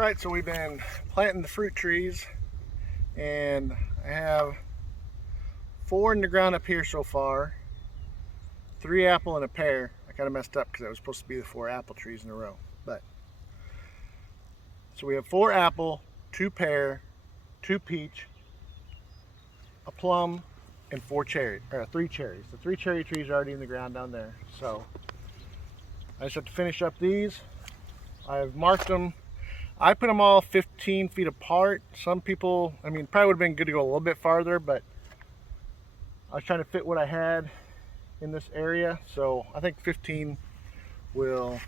Alright, so we've been planting the fruit trees, and I have 4 in the ground up here so far, 3 apple and a pear. I kind of messed up because that was supposed to be the 4 apple trees in a row. But so we have 4 apple, 2 pear, 2 peach, a plum, and 3 cherries. The 3 cherry trees are already in the ground down there. So I just have to finish up these. I've marked them. I put them all 15 feet apart. Some people, probably would have been good to go a little bit farther, but I was trying to fit what I had in this area. So I think 15 will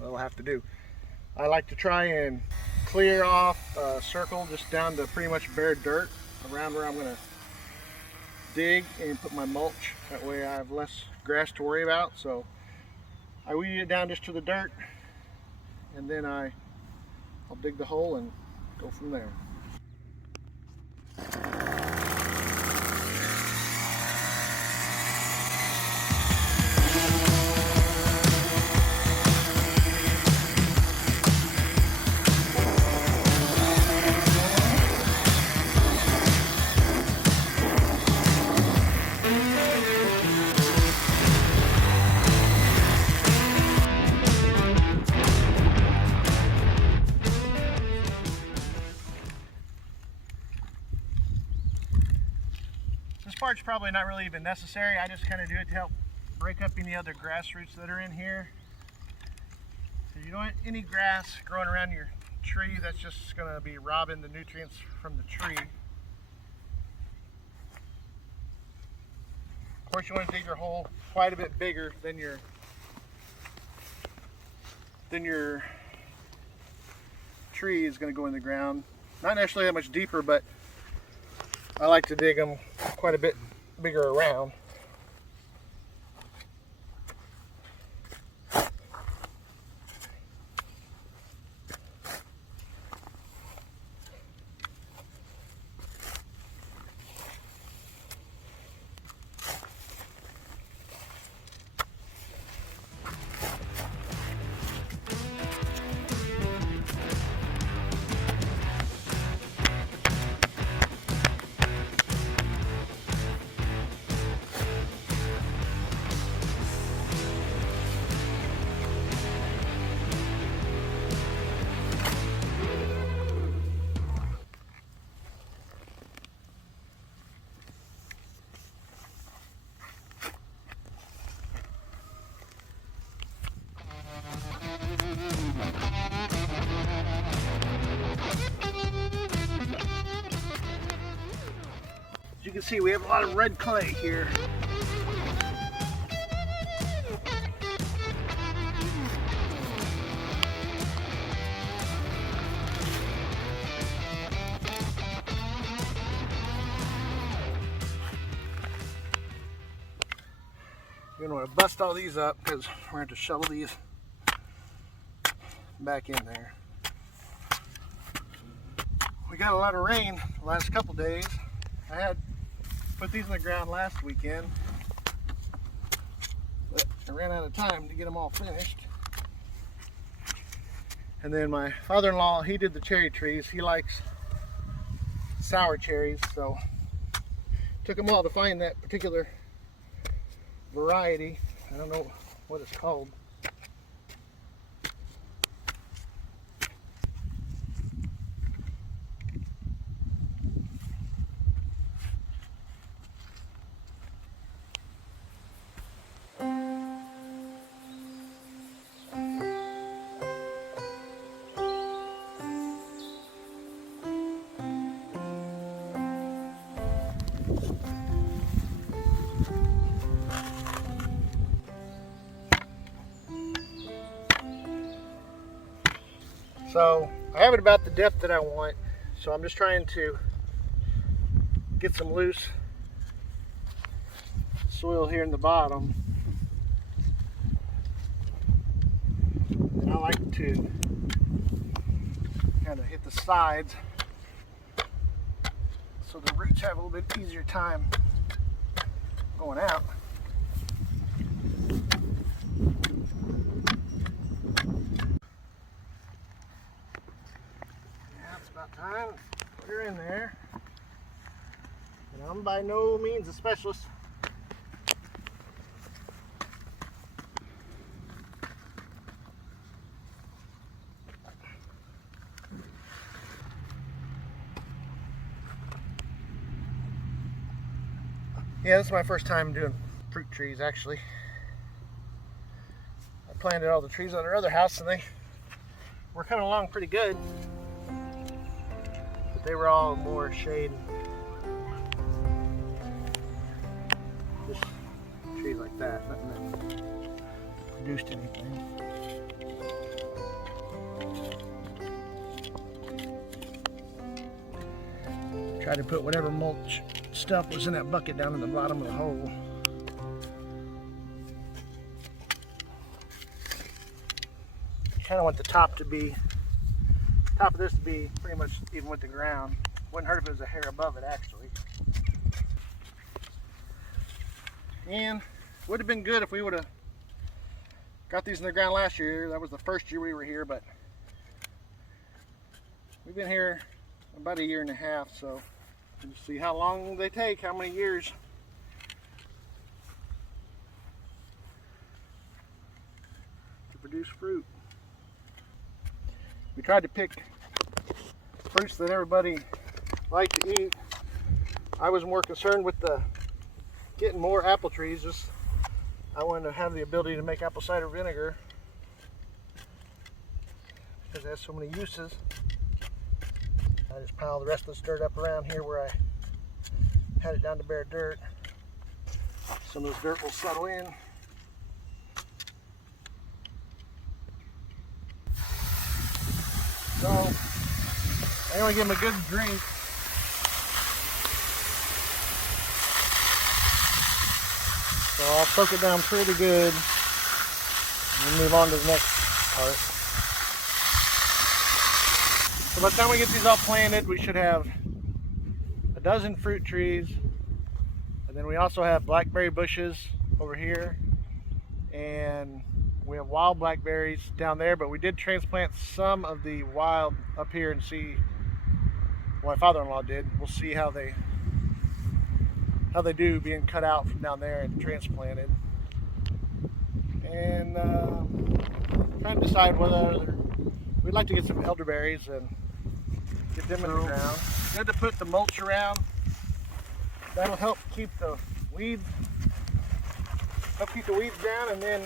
have to do. I like to try and clear off a circle just down to pretty much bare dirt around where I'm going to dig and put my mulch. That way I have less grass to worry about. So I weed it down just to the dirt, and then I'll dig the hole and go from there. This part's probably not really even necessary. I just kind of do it to help break up any other grass roots that are in here. So you don't want any grass growing around your tree. That's just going to be robbing the nutrients from the tree. Of course, you want to dig your hole quite a bit bigger than your tree is going to go in the ground. Not necessarily that much deeper, but I like to dig them quite a bit bigger around. As you can see, we have a lot of red clay here. You're going to want to bust all these up because we're going to have to shovel these back in there. We got a lot of rain the last couple days. I had put these in the ground last weekend, but I ran out of time to get them all finished. And then my father-in-law, he did the cherry trees. He likes sour cherries, so it took him a while to find that particular variety. I don't know what it's called. So I have it about the depth that I want, so I'm just trying to get some loose soil here in the bottom. And I like to kind of hit the sides so the roots have a little bit easier time going out. by no means a specialist. Yeah, this is my first time doing fruit trees, actually. I planted all the trees on our other house and they were coming along pretty good. But they were all more shade. Just trees like that, nothing that produced anything. Tried to put whatever mulch stuff was in that bucket down in the bottom of the hole. Kind of want the top of this to be pretty much even with the ground. Wouldn't hurt if it was a hair above it, actually. And would have been good if we would have got these in the ground last year. That was the first year we were here, but we've been here about 1.5 years, so we'll see how long they take, how many years. To produce fruit. We tried to pick fruits that everybody liked to eat. I was more concerned with getting more apple trees. I wanted to have the ability to make apple cider vinegar because it has so many uses. I just piled the rest of this dirt up around here where I had it down to bare dirt. Some of this dirt will settle in. So I'm going to give them a good drink. So I'll soak it down pretty good and move on to the next part. So by the time we get these all planted, we should have 12 fruit trees. And then we also have blackberry bushes over here. And we have wild blackberries down there, but we did transplant some of the wild up here and see, well, my father-in-law did. We'll see how they do being cut out from down there and transplanted. And trying to decide whether we'd like to get some elderberries and get them in the ground. Good to put the mulch around. That'll help keep the weeds down, and then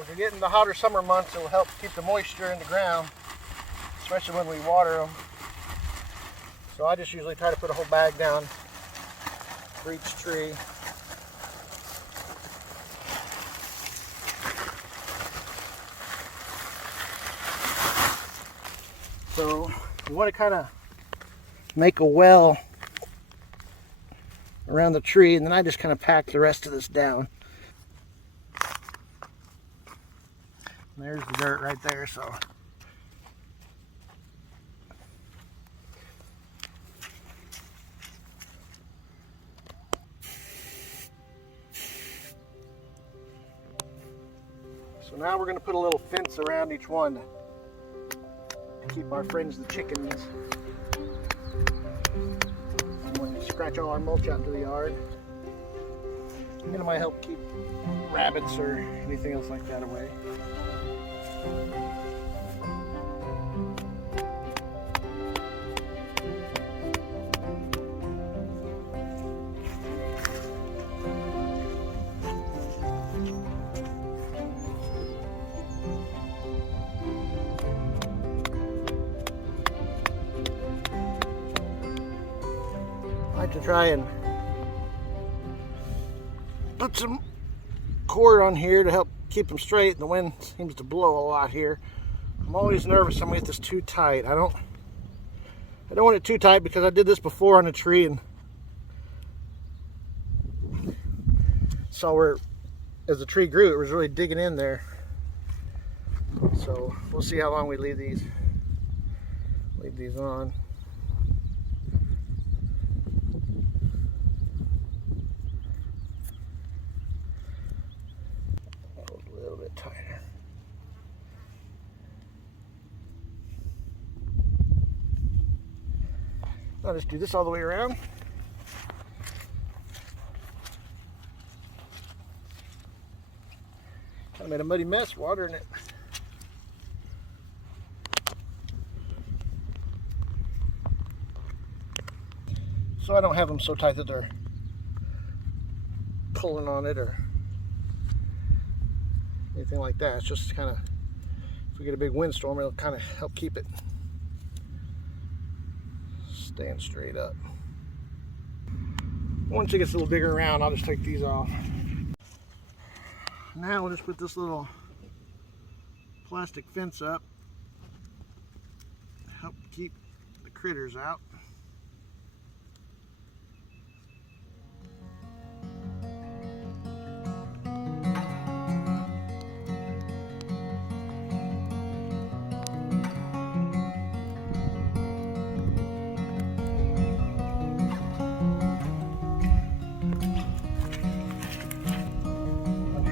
as we get in the hotter summer months, it will help keep the moisture in the ground, especially when we water them. So I just usually try to put a whole bag down for each tree. So you want to kind of make a well around the tree, and then I just kind of pack the rest of this down. And there's the dirt right there, so now we're going to put a little fence around each one to keep our friends the chickens. When we scratch all our mulch out to the yard, and it might help keep rabbits or anything else like that away. I like to try and put some cord on here to help keep them straight. The wind seems to blow a lot here. I'm always nervous I'm gonna get this too tight. I don't want it too tight because I did this before on a tree and saw as the tree grew, it was really digging in there. So we'll see how long we leave these on. A little bit tighter. I'll just do this all the way around. I made a muddy mess watering it. So I don't have them so tight that they're pulling on it or anything like that. It's just kind of, if we get a big windstorm, it'll kind of help keep it staying straight up. Once it gets a little bigger around, I'll just take these off. Now we'll just put this little plastic fence up, help keep the critters out.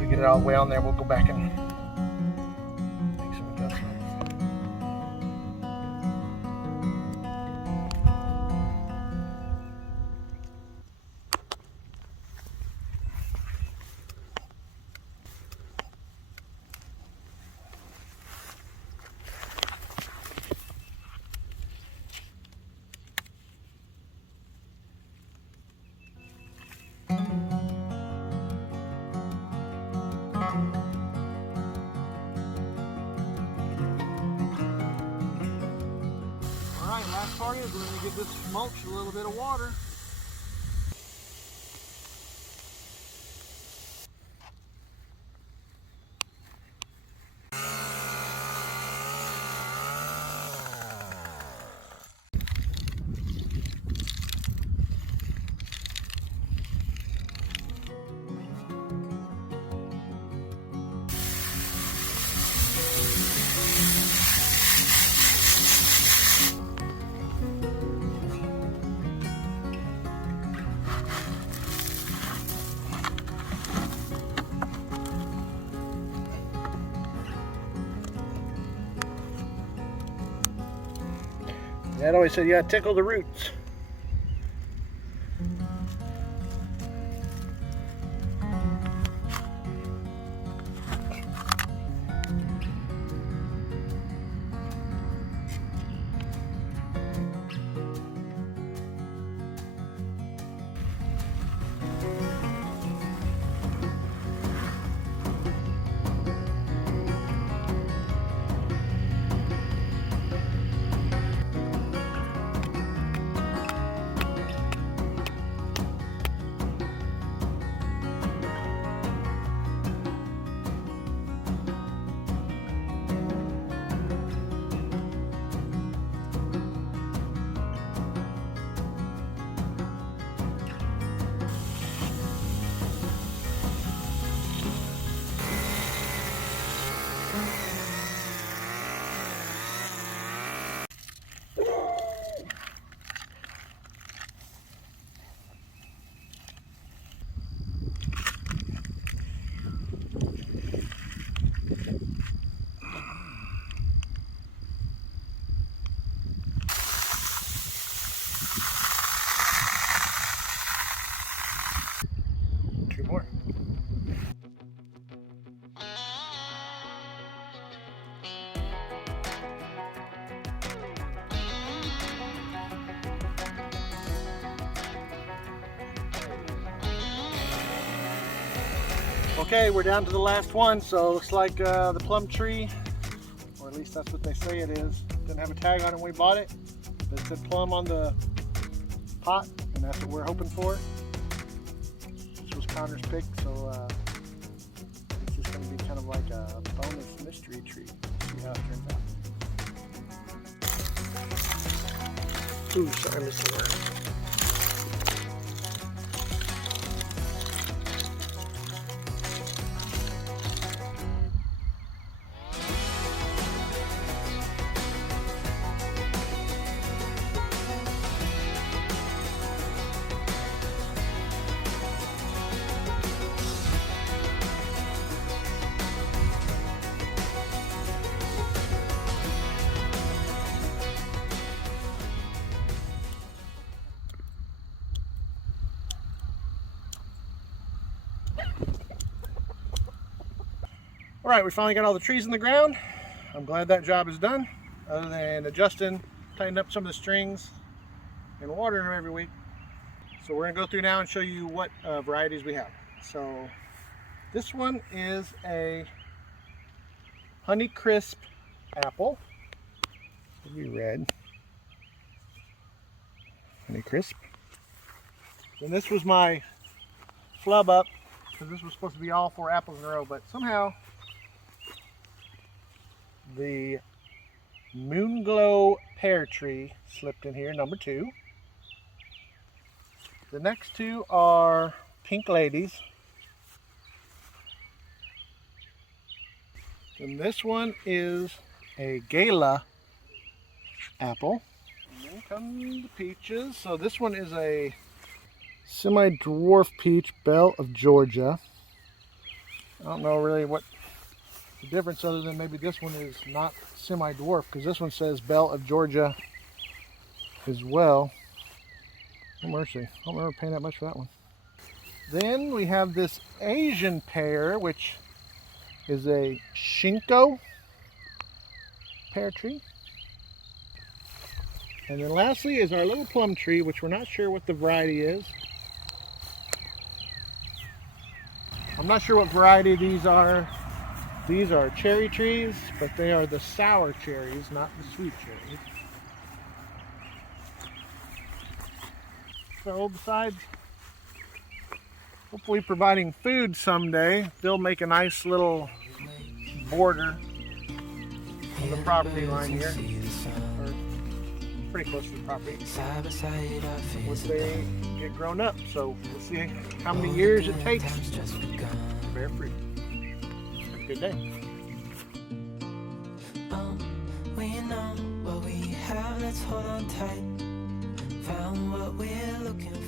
Get it all the way on there, we'll go back and make some adjustments. Last part is we're going to give this mulch a little bit of water. Dad always said you gotta tickle the roots. More. Okay, we're down to the last one, so it looks like the plum tree, or at least that's what they say it is. Didn't have a tag on it when we bought it, but it said plum on the pot, and that's what we're hoping for. This was Connor's pick, so this is going to be kind of like a bonus mystery tree. See how it turns out. Ooh, sorry, I missed the word. All right, we finally got all the trees in the ground. I'm glad that job is done, other than adjusting, tightening up some of the strings, and watering them every week. So we're gonna go through now and show you what varieties we have. So this one is a Honey Crisp apple. Maybe red. Honey Crisp. And this was my flub up, because this was supposed to be all 4 apples in a row, but somehow the Moonglow Pear Tree slipped in here, number 2. The next 2 are Pink Ladies. And this one is a Gala apple. And then come the peaches. So this one is a semi-dwarf peach, Belle of Georgia. I don't know really what the difference, other than maybe this one is not semi-dwarf, because this one says Belle of Georgia as well. Oh mercy, I don't remember paying that much for that one. Then we have this Asian pear, which is a Shinko pear tree. And then lastly is our little plum tree, which we're not sure what the variety is. I'm not sure what variety these are. These are cherry trees, but they are the sour cherries, not the sweet cherries. So besides hopefully providing food someday, they'll make a nice little border on the property line here. Or pretty close to the property. Once they get grown up. So we'll see how many years it takes to bear fruit. Have a good day. We know what we have, let's hold on tight. Found what we're looking for.